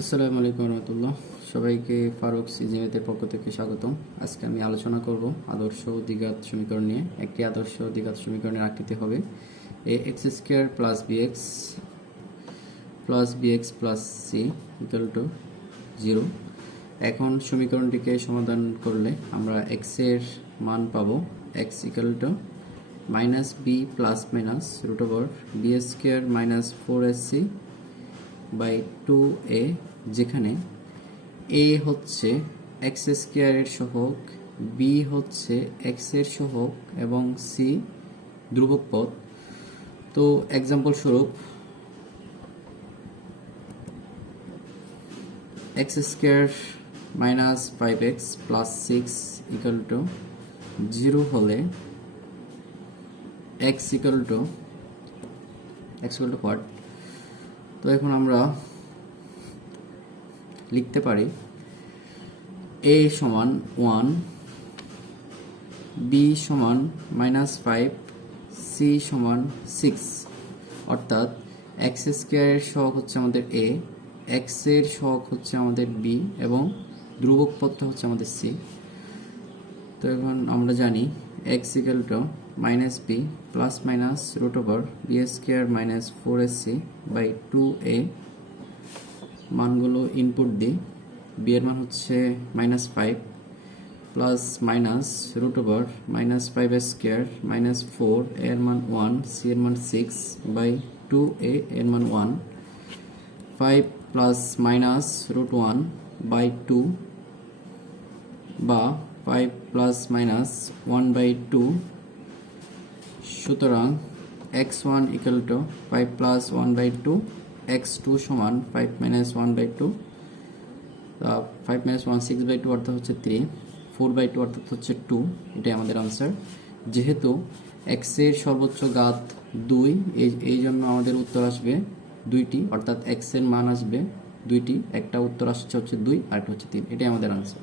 আসসালামু আলাইকুম রহমতুল্লাহ সবাইকে ফারুক সিজিমেতের পক্ষ থেকে স্বাগতম। আজকে আমি আলোচনা করব আদর্শ দ্বিঘাত সমীকরণ নিয়ে। একটি আদর্শ দ্বিঘাত সমীকরণের আকৃতি হবে A X square plus B X plus B X plus C equal to zero এখন সমীকরণটিকে সমাধান করলে আমরা এক্সের মান পাব X equal to minus B plus minus root over B square minus four S C by two A যেখানে এ হচ্ছে এক্স স্কোয়ারের সহগ বি হচ্ছে এক্সের সহগ, এবং সি ধ্রুবক পদ। তো এক্সাম্পল স্বরূপ X square minus five X plus six equal to zero হলে X equal to X equal to what তো এখন আমরা লিখতে পারি এ সমান ওয়ান বি সমান মাইনাস ফাইভ সি সমান সিক্স অর্থাৎ এক্স স্কোয়ারের সহগ হচ্ছে আমাদের এ এক্সের সহগ হচ্ছে আমাদের বি এবং ধ্রুবক পদটা হচ্ছে আমাদের সি তো এখন আমরা জানি X equal to minus root over B square minus four S C by two A মানগুলো ইনপুট দিই বি এর মান হচ্ছে minus five plus minus root over minus five square minus four এর মান ওয়ান সি এর মান সিক্স বাই টু এ এর মান one five plus minus root one by two বা five plus minus one by two সুতরাং X one equal to five plus one by two X two সমান five minus one by two five minus one six by two অর্থাৎ হচ্ছে three four by two অর্থাৎ হচ্ছে two এটাই আমাদের answer যেহেতু এক্সের সর্বোচ্চ ঘাত দুই, এই জন্য আমাদের উত্তর আসবে দুইটি, অর্থাৎ এক্সের মান আসবে দুইটি, একটা উত্তর আসছে হচ্ছে দুই, আর একটা হচ্ছে তিন, এটাই আমাদের আনসার